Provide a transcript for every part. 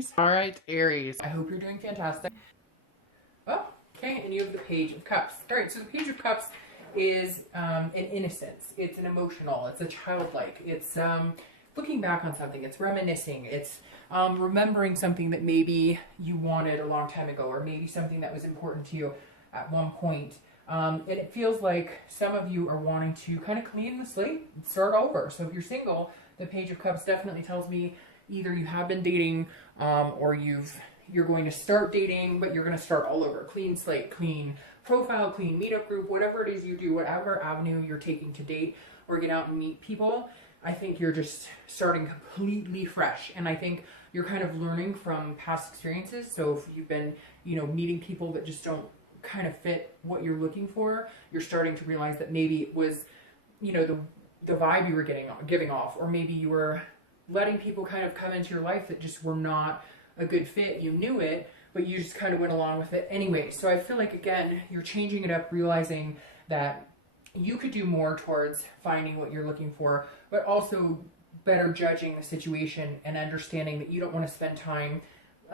Aries. All right, Aries. I hope you're doing fantastic. Oh, okay, and you have the Page of Cups. All right, so the Page of Cups is an innocence. It's an emotional. It's a childlike. It's looking back on something. It's reminiscing. It's remembering something that maybe you wanted a long time ago, or maybe something that was important to you at one point. And it feels like some of you are wanting to kind of clean the slate and start over. So if you're single, the Page of Cups definitely tells me either you have been dating or you're going to start dating, but you're going to start all over. Clean slate, clean profile, clean meetup group, whatever it is you do, whatever avenue you're taking to date or get out and meet people. I think you're just starting completely fresh. And I think you're kind of learning from past experiences. So if you've been, meeting people that just don't kind of fit what you're looking for, you're starting to realize that maybe it was, the vibe you were giving off, or maybe you were letting people kind of come into your life that just were not a good fit. You knew it, but you just kind of went along with it anyway. So I feel like, again, you're changing it up, realizing that you could do more towards finding what you're looking for, but also better judging the situation and understanding that you don't want to spend time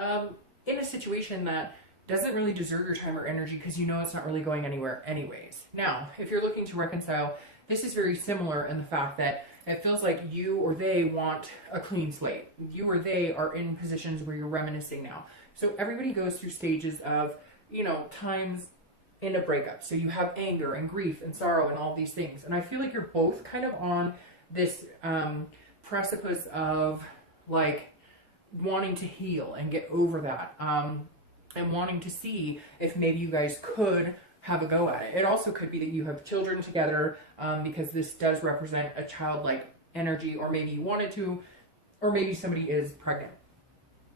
in a situation that doesn't really deserve your time or energy, because it's not really going anywhere anyways. Now, if you're looking to reconcile, this is very similar in the fact that it feels like you or they want a clean slate. You or they are in positions where you're reminiscing now. So everybody goes through stages of, times in a breakup. So you have anger and grief and sorrow and all these things. And I feel like you're both kind of on this precipice of like wanting to heal and get over that. And wanting to see if maybe you guys could have a go at it. It also could be that you have children together, because this does represent a childlike energy, or maybe you wanted to, or maybe somebody is pregnant.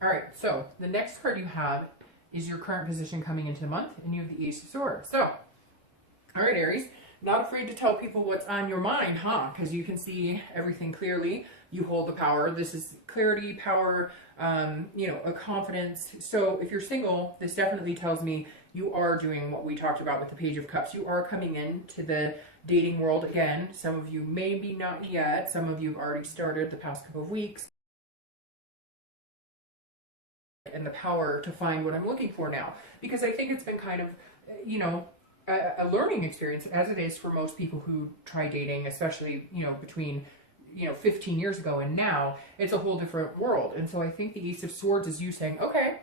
All right, so the next card you have is your current position coming into the month, and you have the Ace of Swords. So, all right, Aries, not afraid to tell people what's on your mind, huh? Because you can see everything clearly. You hold the power. This is clarity, power, a confidence. So if you're single, this definitely tells me you are doing what we talked about with the Page of Cups. You are coming into the dating world again. Some of you maybe not yet. Some of you have already started the past couple of weeks. And the power to find what I'm looking for now. Because I think it's been kind of, a learning experience, as it is for most people who try dating, especially, between 15 years ago and now. It's a whole different world. And so I think the Ace of Swords is you saying, okay,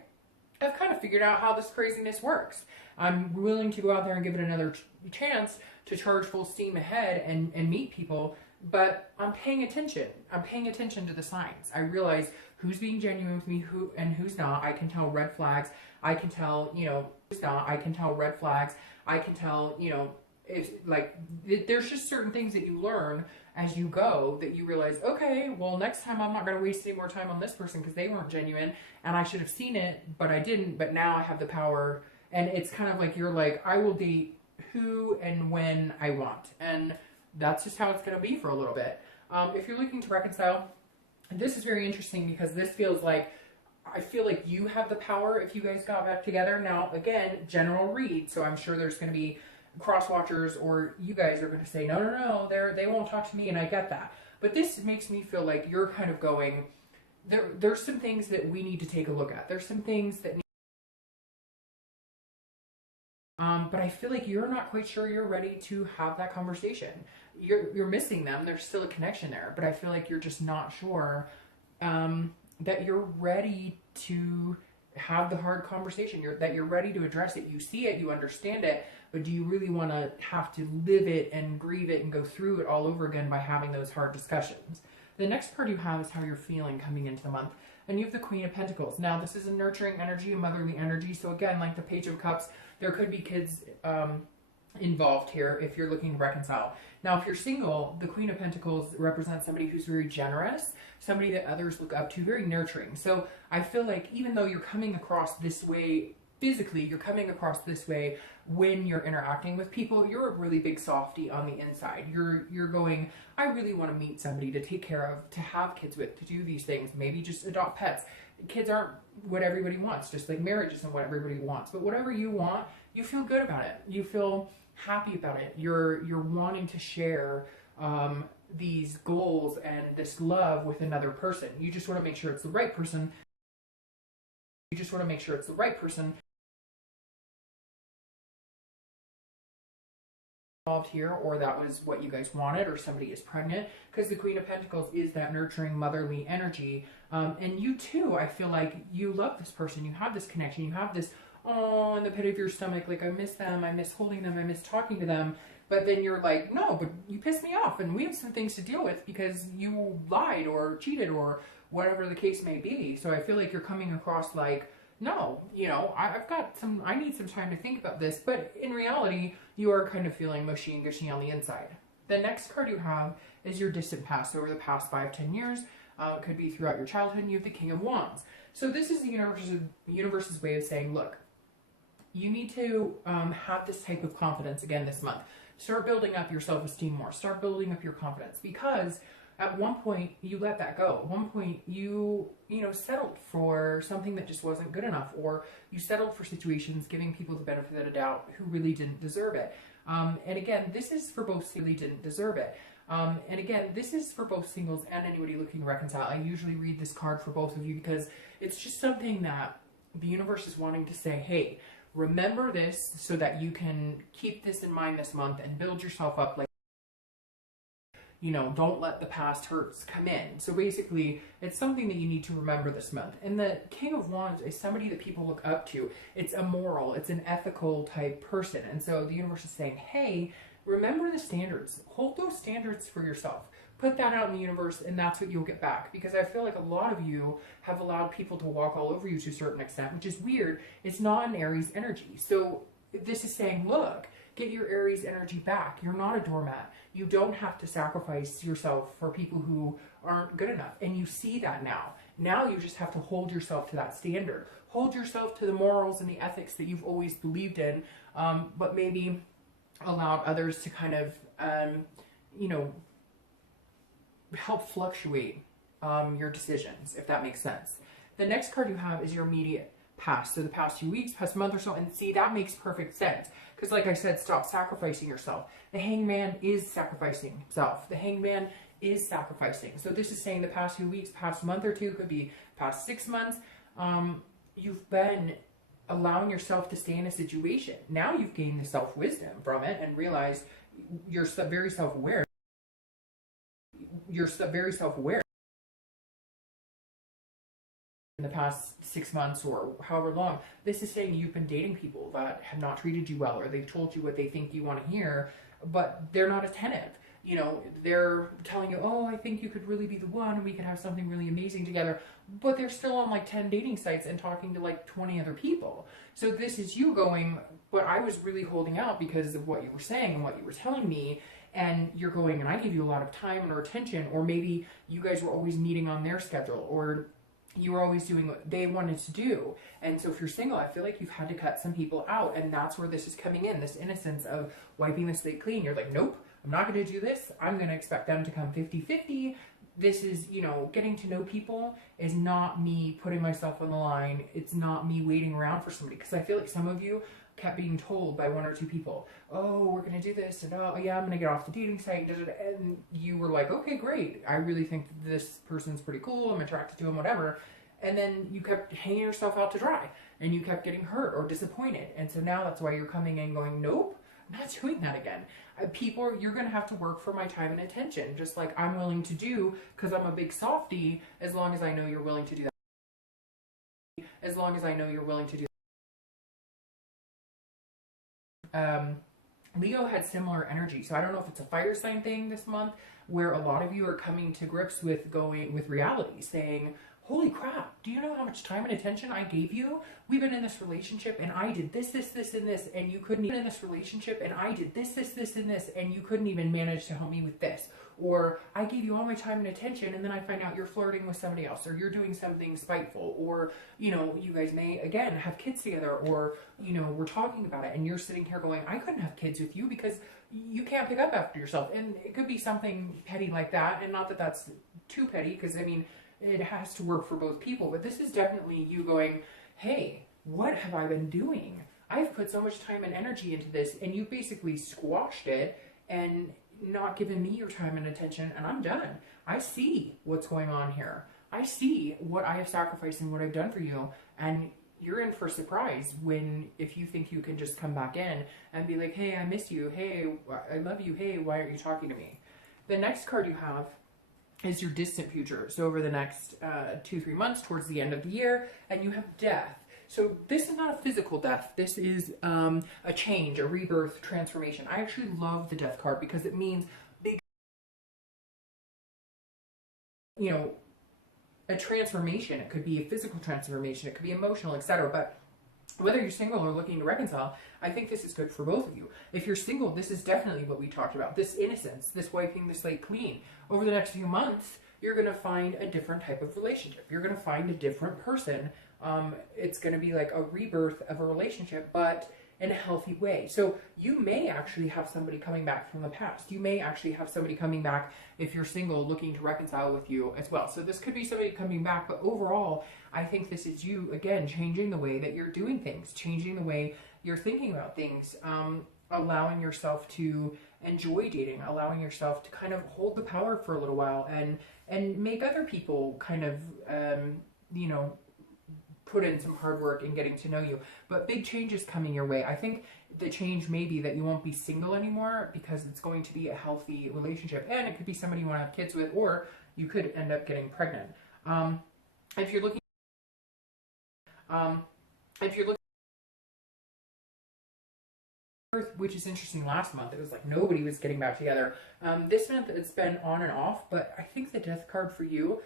I've kind of figured out how this craziness works. I'm willing to go out there and give it another chance to charge full steam ahead and meet people, but I'm paying attention. I'm paying attention to the signs. I realize who's being genuine with me, who and who's not. I can tell red flags. I can tell, who's not. I can tell red flags. I can tell, it's like there's just certain things that you learn as you go that you realize, okay, well, next time I'm not going to waste any more time on this person because they weren't genuine and I should have seen it, but I didn't. But now I have the power. And it's kind of like you're like, I will date who and when I want. And that's just how it's going to be for a little bit. If you're looking to reconcile, this is very interesting because this feels like, I feel like you have the power if you guys got back together. Now, again, general read. So I'm sure there's going to be cross watchers, or you guys are going to say, no, they won't talk to me, and I get that. But this makes me feel like you're kind of going, there's some things that we need to take a look at. There's some things that but I feel like you're not quite sure you're ready to have that conversation. You're missing them. There's still a connection there, but I feel like you're just not sure that you're ready to have the hard conversation. That you're ready to address it. You see it, you understand it, but do you really want to have to live it and grieve it and go through it all over again by having those hard discussions? The next part you have is how you're feeling coming into the month. And you have the Queen of Pentacles. Now, this is a nurturing energy, a motherly energy. So again, like the Page of Cups, there could be kids involved here if you're looking to reconcile. Now, if you're single, the Queen of Pentacles represents somebody who's very generous, somebody that others look up to, very nurturing. So I feel like even though you're coming across this way physically, you're coming across this way when you're interacting with people, you're a really big softie on the inside. You're going, I really want to meet somebody to take care of, to have kids with, to do these things, maybe just adopt pets. Kids aren't what everybody wants, just like marriage isn't what everybody wants. But whatever you want, you feel good about it. You feel happy about it. You're wanting to share these goals and this love with another person. You just want to make sure it's the right person You just want to make sure it's the right person involved here, or that was what you guys wanted, or somebody is pregnant, because the Queen of Pentacles is that nurturing motherly energy. And you too, I feel like you love this person, you have this connection, you have this, oh, in the pit of your stomach, like, I miss them, I miss holding them, I miss talking to them. But then you're like, no, but you pissed me off and we have some things to deal with because you lied or cheated or whatever the case may be. So I feel like you're coming across like, no, you know, I need some time to think about this. But in reality, you are kind of feeling mushy and gushy on the inside. The next card you have is your distant past, over the past 5-10 years. It could be throughout your childhood, and you have the King of Wands. So this is the universe's way of saying, look, you need to have this type of confidence again this month. Start building up your self-esteem more. Start building up your confidence, because at one point you let that go. At one point you settled for something that just wasn't good enough, or you settled for situations giving people the benefit of the doubt who really didn't deserve it. And again, this is for both really didn't deserve it. And again, this is for both singles and anybody looking to reconcile. I usually read this card for both of you because it's just something that the universe is wanting to say, hey, remember this so that you can keep this in mind this month and build yourself up. Like, you know, don't let the past hurts come in. So basically, it's something that you need to remember this month. And the King of Wands is somebody that people look up to. It's a moral, it's an ethical type person. And so the universe is saying, hey, remember the standards. Hold those standards for yourself. Put that out in the universe, and that's what you'll get back. Because I feel like a lot of you have allowed people to walk all over you to a certain extent, which is weird. It's not an Aries energy. So this is saying, look, get your Aries energy back. You're not a doormat. You don't have to sacrifice yourself for people who aren't good enough. And you see that now. Now you just have to hold yourself to that standard. Hold yourself to the morals and the ethics that you've always believed in, but maybe allowed others to kind of, help fluctuate your decisions, if that makes sense. The next card you have is your immediate past. So the past 2 weeks, past month or so, and see, that makes perfect sense. Because like I said, stop sacrificing yourself. The Hangman is sacrificing himself. The Hangman is sacrificing. So this is saying the past 2 weeks, past month or two, could be past 6 months. You've been allowing yourself to stay in a situation. Now you've gained the self-wisdom from it and realized you're very self-aware. You're very self-aware in the past 6 months or however long. This is saying you've been dating people that have not treated you well, or they've told you what they think you want to hear, but they're not attentive. You know, they're telling you, oh, I think you could really be the one, and we could have something really amazing together, but they're still on like 10 dating sites and talking to like 20 other people. So this is you going, but I was really holding out because of what you were saying and what you were telling me. And you're going, and I gave you a lot of time or attention, or maybe you guys were always meeting on their schedule, or you were always doing what they wanted to do. And so if you're single, I feel like you've had to cut some people out, and that's where this is coming in, this innocence of wiping the slate clean. You're like, nope, I'm not going to do this. I'm going to expect them to come 50-50. This is, getting to know people is not me putting myself on the line. It's not me waiting around for somebody. Because I feel like some of you kept being told by 1 or 2 people, oh, we're going to do this, and oh, yeah, I'm going to get off the dating site, and you were like, okay, great. I really think this person's pretty cool. I'm attracted to him, whatever. And then you kept hanging yourself out to dry, and you kept getting hurt or disappointed. And so now that's why you're coming in going, nope, I'm not doing that again. People, you're going to have to work for my time and attention, just like I'm willing to do, because I'm a big softie, as long as I know you're willing to do that. As long as I know you're willing to do that. Leo had similar energy. So I don't know if it's a fire sign thing this month, where a lot of you are coming to grips with reality, saying, holy crap, do you know how much time and attention I gave you? We've been in this relationship and I did this, and this, and you couldn't even in this relationship and I did this, and this, and you couldn't even manage to help me with this. Or I gave you all my time and attention, and then I find out you're flirting with somebody else, or you're doing something spiteful, or, you guys may, again, have kids together, or, we're talking about it, and you're sitting here going, I couldn't have kids with you because you can't pick up after yourself. And it could be something petty like that, and not that that's too petty, because, it has to work for both people, but this is definitely you going, hey, what have I been doing? I've put so much time and energy into this, and you basically squashed it and not given me your time and attention, and I'm done. I see what's going on here. I see what I have sacrificed and what I've done for you, and you're in for a surprise if you think you can just come back in and be like, hey, I miss you. Hey, I love you. Hey, why aren't you talking to me? The next card you have is your distant future. So over the next 2-3 months towards the end of the year, and you have death. So this is not a physical death. This is a change, a rebirth, transformation. I actually love the death card because it means big, you know, a transformation. It could be a physical transformation. It could be emotional, etc. But whether you're single or looking to reconcile, I think this is good for both of you. If you're single, this is definitely what we talked about. This innocence, this wiping the slate clean. Over the next few months, you're going to find a different type of relationship. You're going to find a different person. It's going to be like a rebirth of a relationship, but in a healthy way. So you may actually have somebody coming back from the past. You may actually have somebody coming back, if you're single, looking to reconcile with you as well. So this could be somebody coming back, but overall, I think this is you, again, changing the way that you're doing things, changing the way you're thinking about things, allowing yourself to enjoy dating, allowing yourself to kind of hold the power for a little while and make other people kind of, you know, put in some hard work in getting to know you. But big changes coming your way. I think the change may be that you won't be single anymore because it's going to be a healthy relationship, and it could be somebody you want to have kids with, or you could end up getting pregnant. If you're looking which is interesting, last month it was like nobody was getting back together. This month it's been on and off, but I think the death card for you,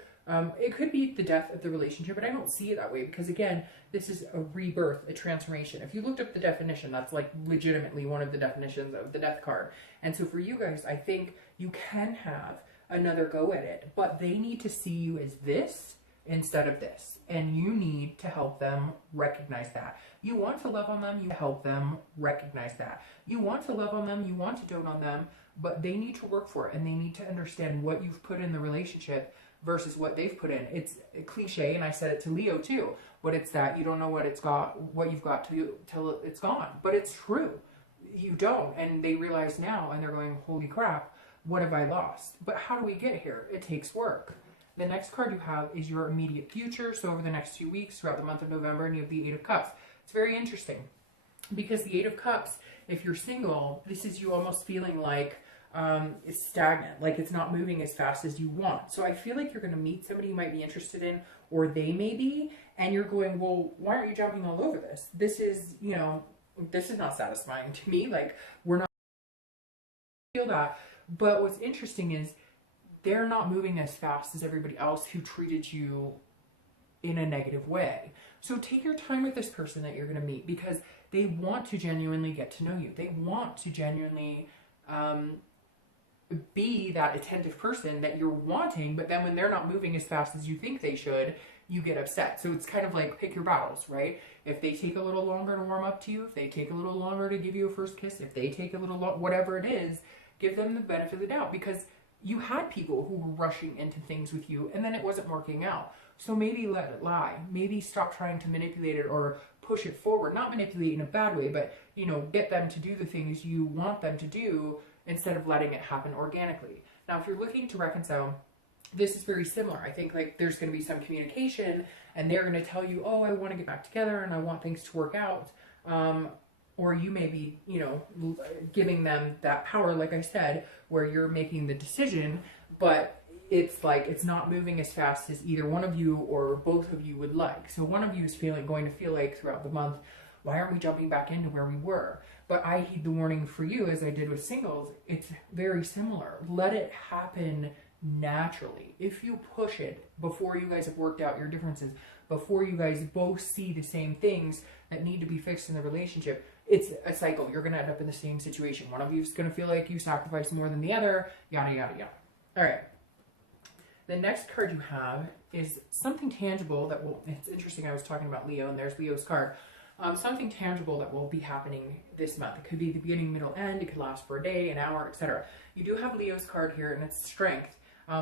it could be the death of the relationship, but I don't see it that way because, again, this is a rebirth, a transformation. If you looked up the definition, that's like legitimately one of the definitions of the death card. And so for you guys, I think you can have another go at it, but they need to see you as this instead of this. And you need to help them recognize that. You want to love on them, you help them recognize that. You want to love on them, you want to dote on them, but they need to work for it, and they need to understand what you've put in the relationship versus what they've put in. It's a cliche, and I said it to Leo too, but it's that you don't know what you've got till it's gone. But it's true. You don't, and they realize now, and they're going, holy crap, what have I lost? But how do we get here? It takes work. The next card you have is your immediate future. So over the next 2 weeks, throughout the month of November, and you have the Eight of Cups. It's very interesting because the Eight of Cups, if you're single, this is you almost feeling like it's stagnant, like it's not moving as fast as you want. So I feel like you're going to meet somebody you might be interested in, or they may be, and you're going, well, why aren't you jumping all over this? This is, you know, this is not satisfying to me. Like, we're not feel that. But what's interesting is they're not moving as fast as everybody else who treated you in a negative way. So take your time with this person that you're going to meet, because they want to genuinely get to know you. They want to genuinely be that attentive person that you're wanting, but then when they're not moving as fast as you think they should, you get upset. So it's kind of like pick your battles, right? If they take a little longer to warm up to you, if they take a little longer to give you a first kiss, if they take a little whatever it is, give them the benefit of the doubt, because you had people who were rushing into things with you and then it wasn't working out. So maybe let it lie. Maybe stop trying to manipulate it or push it forward. Not manipulate in a bad way, but, you know, get them to do the things you want them to do instead of letting it happen organically. Now, if you're looking to reconcile, this is very similar. I think like there's going to be some communication and they're going to tell you, oh, I want to get back together and I want things to work out. Or you may be, you know, giving them that power, like I said, where you're making the decision, but it's like it's not moving as fast as either one of you or both of you would like. So one of you is going to feel like throughout the month, why aren't we jumping back into where we were? But I heed the warning for you, as I did with singles. It's very similar. Let it happen naturally. If you push it before you guys have worked out your differences, before you guys both see the same things that need to be fixed in the relationship, it's a cycle. You're going to end up in the same situation. One of you is going to feel like you sacrificed more than the other, yada, yada, yada. All right. The next card you have is something tangible that will, it's interesting, I was talking about Leo, and there's Leo's card. Something tangible that will be happening this month. It could be the beginning, middle, end. It could last for a day, an hour, etc. You do have Leo's card here, and it's strength,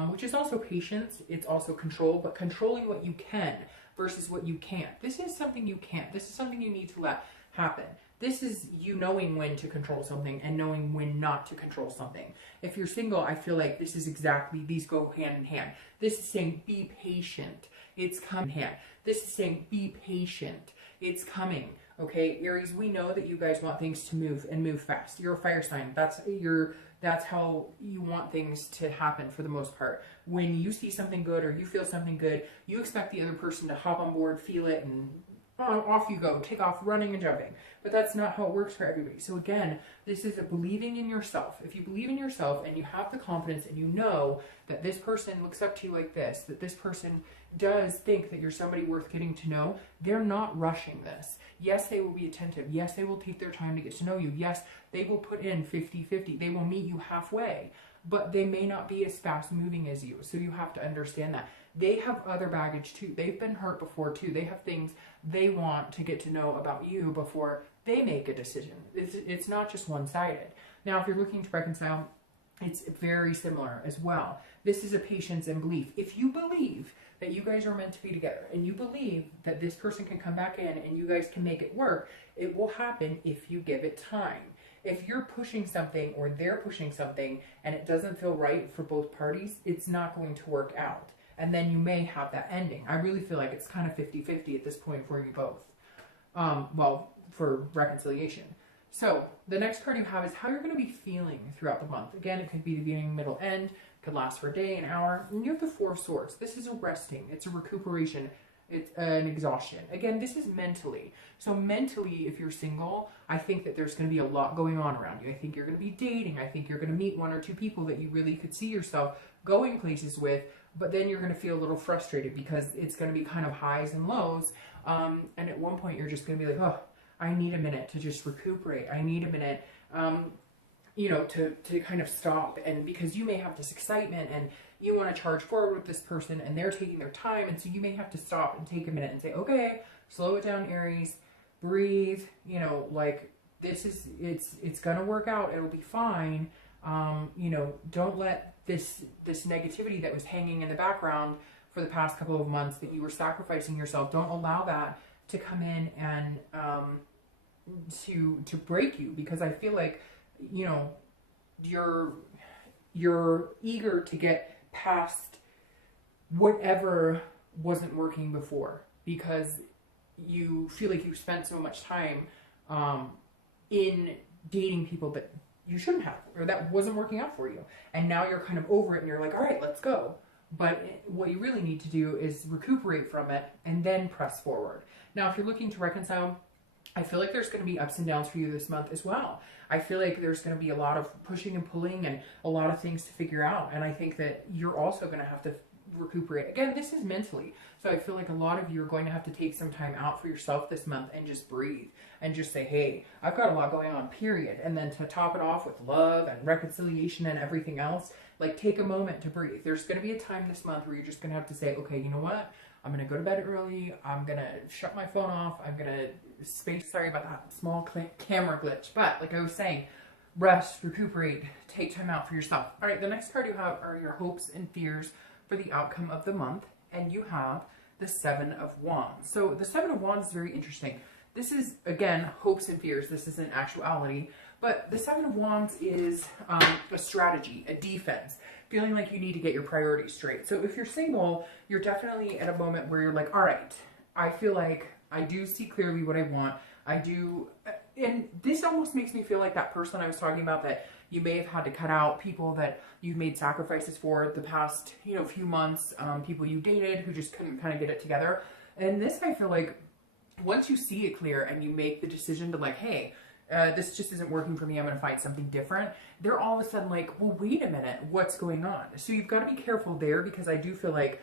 which is also patience. It's also control, but controlling what you can versus what you can't. This is something you can't. This is something you need to let happen. This is you knowing when to control something and knowing when not to control something. If you're single, I feel like this is exactly, these go hand in hand. This is saying be patient. It's coming hand. This is saying be patient. It's coming. Okay, Aries, we know that you guys want things to move and move fast. You're a fire sign. That's how you want things to happen for the most part. When you see something good or you feel something good, you expect the other person to hop on board, feel it, and off you go, take off running and jumping. But that's not how it works for everybody. So again, this is believing in yourself. If you believe in yourself and you have the confidence and you know that this person looks up to you like this, that this person does think that you're somebody worth getting to know, they're not rushing this. Yes, they will be attentive. Yes, they will take their time to get to know you. Yes, they will put in 50-50. They will meet you halfway, but they may not be as fast moving as you. So you have to understand that. They have other baggage too. They've been hurt before too. They have things they want to get to know about you before they make a decision. It's not just one-sided. Now, if you're looking to reconcile, it's very similar as well. This is a patience and belief. If you believe that you guys are meant to be together and you believe that this person can come back in and you guys can make it work, it will happen if you give it time. If you're pushing something or they're pushing something and it doesn't feel right for both parties, it's not going to work out. And then you may have that ending. I really feel like it's kind of 50-50 at this point for you both. Well, for reconciliation. So the next card you have is how you're going to be feeling throughout the month. Again, it could be the beginning, middle, end. Could last for a day, an hour. And you have the Four of Swords. This is a resting. It's a recuperation. It's an exhaustion. Again, this is mentally. So mentally, if you're single, I think that there's going to be a lot going on around you. I think you're going to be dating. I think you're going to meet one or two people that you really could see yourself going places with. But then you're going to feel a little frustrated because it's going to be kind of highs and lows. And at one point, you're just going to be like, oh, I need a minute to just recuperate. I need a minute, to kind of stop. And because you may have this excitement and you want to charge forward with this person and they're taking their time. And so you may have to stop and take a minute and say, okay, slow it down, Aries, breathe, this is, it's going to work out. It'll be fine. Don't let this negativity that was hanging in the background for the past couple of months that you were sacrificing yourself, don't allow that to come in and to break you, because I feel like you're eager to get past whatever wasn't working before, because you feel like you spent so much time in dating people that you shouldn't have, or that wasn't working out for you, and now you're kind of over it and you're like, all right, let's go. But what you really need to do is recuperate from it and then press forward. Now, if you're looking to reconcile, I feel like there's going to be ups and downs for you this month as well. I feel like there's going to be a lot of pushing and pulling and a lot of things to figure out. And I think that you're also going to have to recuperate. Again, this is mentally. So I feel like a lot of you are going to have to take some time out for yourself this month and just breathe and just say, hey, I've got a lot going on, period. And then to top it off with love and reconciliation and everything else, take a moment to breathe. There's going to be a time this month where you're just going to have to say, okay, you know what? I'm going to go to bed early. I'm going to shut my phone off. I'm going to sorry about that small camera glitch. But like I was saying, rest, recuperate, take time out for yourself. All right, the next card you have are your hopes and fears for the outcome of the month. And you have the Seven of Wands. So the Seven of Wands is very interesting. This is, again, hopes and fears. This isn't actuality. But the Seven of Wands is a strategy, a defense, feeling like you need to get your priorities straight. So if you're single, you're definitely at a moment where you're like, all right, I feel like I do see clearly what I want. I do, and this almost makes me feel like that person I was talking about that you may have had to cut out, people that you've made sacrifices for the past, few months, people you dated who just couldn't kind of get it together. And this, I feel like, once you see it clear and you make the decision to hey, this just isn't working for me, I'm going to find something different, they're all of a sudden like, well, wait a minute, what's going on? So you've got to be careful there, because I do feel like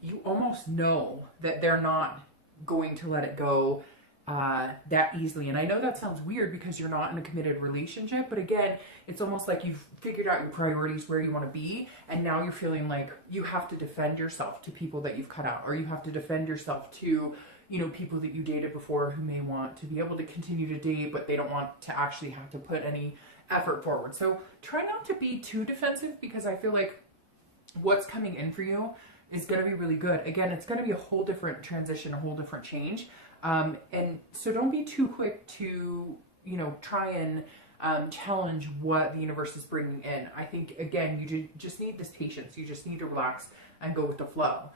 you almost know that they're not going to let it go that easily. And I know that sounds weird because you're not in a committed relationship, but again, it's almost like you've figured out your priorities, where you want to be, and now you're feeling like you have to defend yourself to people that you've cut out, or you have to defend yourself to people that you dated before who may want to be able to continue to date, but they don't want to actually have to put any effort forward. So try not to be too defensive, because I feel like what's coming in for you is going to be really good. Again, it's going to be a whole different transition, a whole different change. And so don't be too quick to, try and challenge what the universe is bringing in. I think, again, you just need this patience. You just need to relax and go with the flow.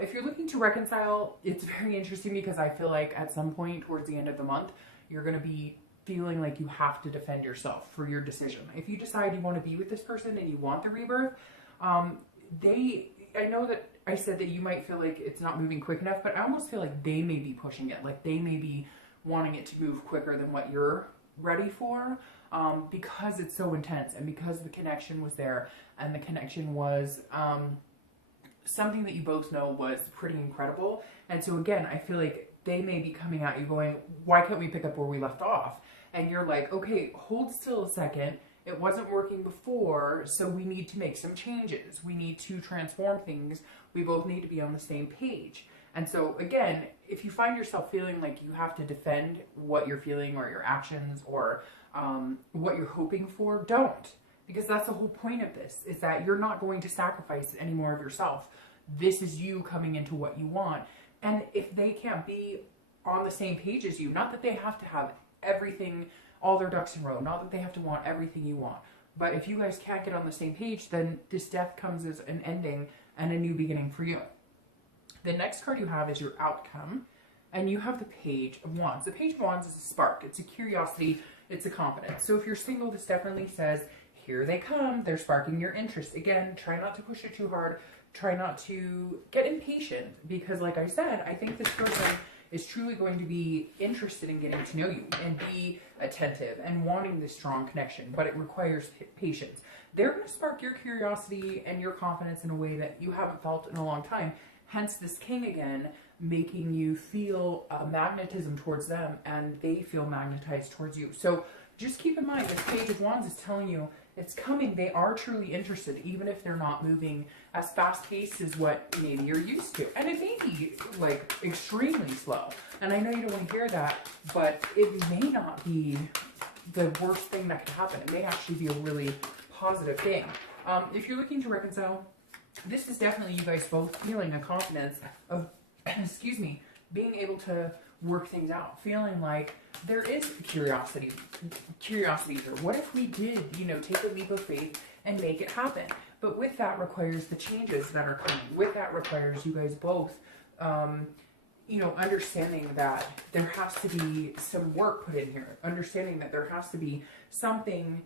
If you're looking to reconcile, it's very interesting because I feel like at some point towards the end of the month, you're going to be feeling like you have to defend yourself for your decision. If you decide you want to be with this person and you want the rebirth, I know that I said that you might feel like it's not moving quick enough, but I almost feel like they may be pushing it. Like they may be wanting it to move quicker than what you're ready for, because it's so intense and because the connection was there and the connection was something that you both know was pretty incredible. And so again, I feel like they may be coming at you going, why can't we pick up where we left off? And you're like, okay, hold still a second. It wasn't working before, so we need to make some changes. We need to transform things. We both need to be on the same page. And so again, if you find yourself feeling like you have to defend what you're feeling or your actions or what you're hoping for, don't. Because that's the whole point of this, is that you're not going to sacrifice any more of yourself. This is you coming into what you want. And if they can't be on the same page as you, not that they have to have everything, all their ducks in a row, not that they have to want everything you want, but if you guys can't get on the same page, then this death comes as an ending and a new beginning for you. The next card you have is your outcome, and you have the Page of Wands. The Page of Wands is a spark. It's a curiosity. It's a confidence. So if you're single, this definitely says, here they come. They're sparking your interest. Again, try not to push it too hard. Try not to get impatient because, like I said, I think this person is truly going to be interested in getting to know you and be attentive and wanting this strong connection, but it requires patience. They're going to spark your curiosity and your confidence in a way that you haven't felt in a long time. Hence this King again, making you feel magnetism towards them and they feel magnetized towards you. So just keep in mind, this Page of Wands is telling you it's coming. They are truly interested, even if they're not moving as fast-paced as what maybe you're used to. And it may be like extremely slow. And I know you don't want to hear that, but it may not be the worst thing that could happen. It may actually be a really positive thing. If you're looking to reconcile, this is definitely you guys both feeling a confidence of, excuse me, being able to work things out, feeling like there is curiosity here. What if we did, take a leap of faith and make it happen? But with that requires the changes that are coming. With that requires you guys both, understanding that there has to be some work put in here. Understanding that there has to be something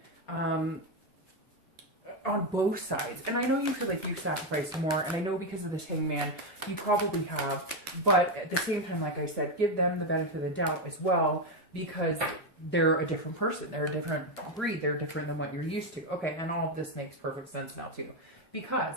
on both sides. And I know you feel like you've sacrificed more, and I know because of this Hangman, you probably have, but at the same time, like I said, give them the benefit of the doubt as well, because they're a different person, they're a different breed, they're different than what you're used to. Okay, and all of this makes perfect sense now too, because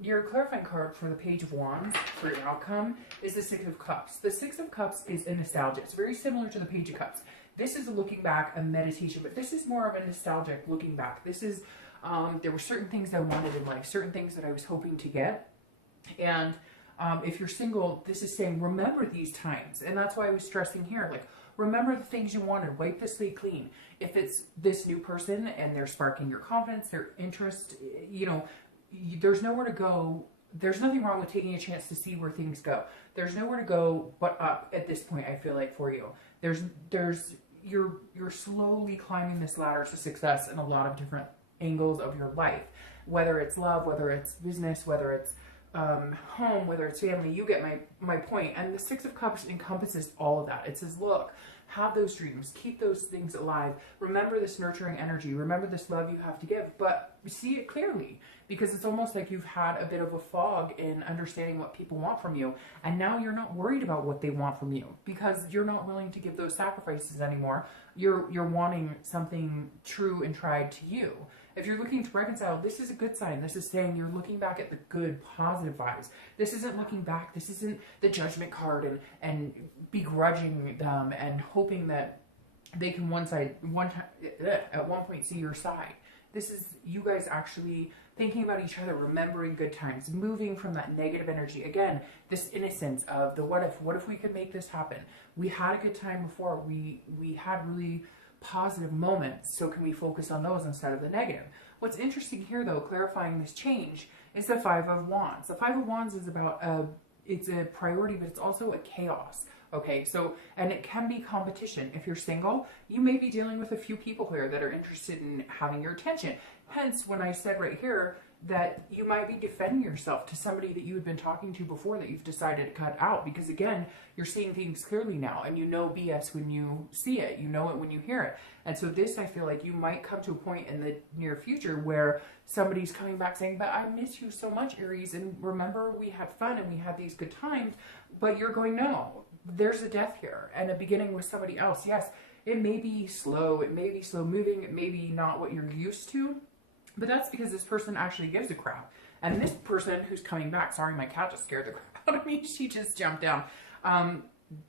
your clarifying card for the Page of Wands for your outcome is the Six of Cups. The Six of Cups is a nostalgia. It's very similar to the Page of Cups. This is a looking back, a meditation, but this is more of a nostalgic looking back. This is there were certain things I wanted in life, certain things that I was hoping to get. And if you're single, this is saying, remember these times. And that's why I was stressing here, like, remember the things you wanted, wipe the slate clean. If it's this new person and they're sparking your confidence, their interest, there's nowhere to go. There's nothing wrong with taking a chance to see where things go. There's nowhere to go but up at this point, I feel like, for you. You're slowly climbing this ladder to success in a lot of different angles of your life, whether it's love, whether it's business, whether it's home, whether it's family. You get my point. And the Six of Cups encompasses all of that. It says, look, have those dreams, keep those things alive, remember this nurturing energy, remember this love you have to give, but see it clearly, because it's almost like you've had a bit of a fog in understanding what people want from you, and now you're not worried about what they want from you because you're not willing to give those sacrifices anymore. You're wanting something true and tried to you. If you're looking to reconcile, this is a good sign. This is saying you're looking back at the good, positive vibes. This isn't looking back. This isn't the judgment card and begrudging them and hoping that they can at one point see your side. This is you guys actually thinking about each other, remembering good times, moving from that negative energy. Again, this innocence of the what if we could make this happen? We had a good time before. We had really positive moments, so can we focus on those instead of the negative? What's interesting here, though, clarifying this change, is the Five of Wands. The Five of Wands is about it's a priority, but it's also a chaos. Okay, so, and it can be competition. If you're single, you may be dealing with a few people here that are interested in having your attention. Hence, when I said right here that you might be defending yourself to somebody that you had been talking to before that you've decided to cut out, because again, you're seeing things clearly now, and you know BS when you see it, you know it when you hear it. And so this, I feel like you might come to a point in the near future where somebody's coming back saying, but I miss you so much, Aries, and remember we had fun and we had these good times, but you're going, no, there's a death here and a beginning with somebody else. Yes, it may be slow, it may be slow moving, it may be not what you're used to, but that's because this person actually gives a crap. And this person who's coming back, sorry, my cat just scared the crap out of me. She just jumped down.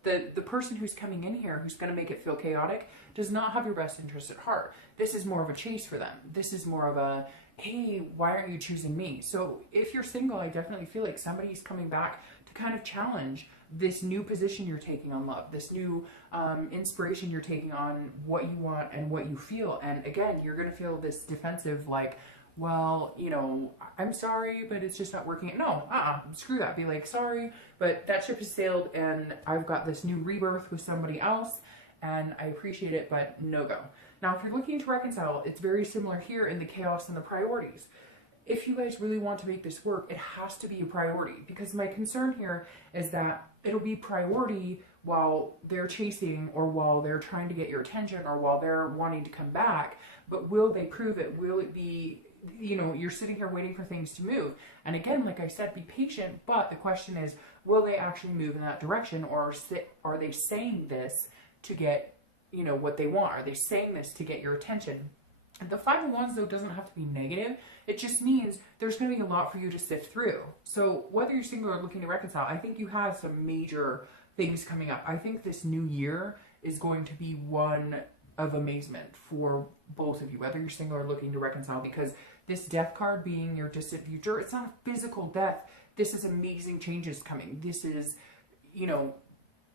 The person who's coming in here, who's going to make it feel chaotic, does not have your best interest at heart. This is more of a chase for them. This is more of a, hey, why aren't you choosing me? So if you're single, I definitely feel like somebody's coming back to kind of challenge this new position you're taking on love, this new inspiration you're taking on what you want and what you feel. And again, you're going to feel this defensive, like, well, you know, I'm sorry, but it's just not working. No, screw that. Be like, sorry, but that ship has sailed and I've got this new rebirth with somebody else and I appreciate it, but no go. Now, if you're looking to reconcile, it's very similar here in the chaos and the priorities. If you guys really want to make this work, it has to be a priority, because my concern here is that it'll be priority while they're chasing, or while they're trying to get your attention, or while they're wanting to come back. But will they prove it? Will it be, you know, you're sitting here waiting for things to move. And again, like I said, be patient. But the question is, will they actually move in that direction, or are they saying this to get, you know, what they want? Are they saying this to get your attention? The Five of Wands, though, doesn't have to be negative. It just means there's going to be a lot for you to sift through. So whether you're single or looking to reconcile, I think you have some major things coming up. I think this new year is going to be one of amazement for both of you, whether you're single or looking to reconcile, because this death card being your distant future, it's not a physical death. This is amazing changes coming. This is, you know,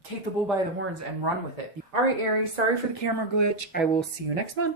take the bull by the horns and run with it. All right, Aries, sorry for the camera glitch. I will see you next month.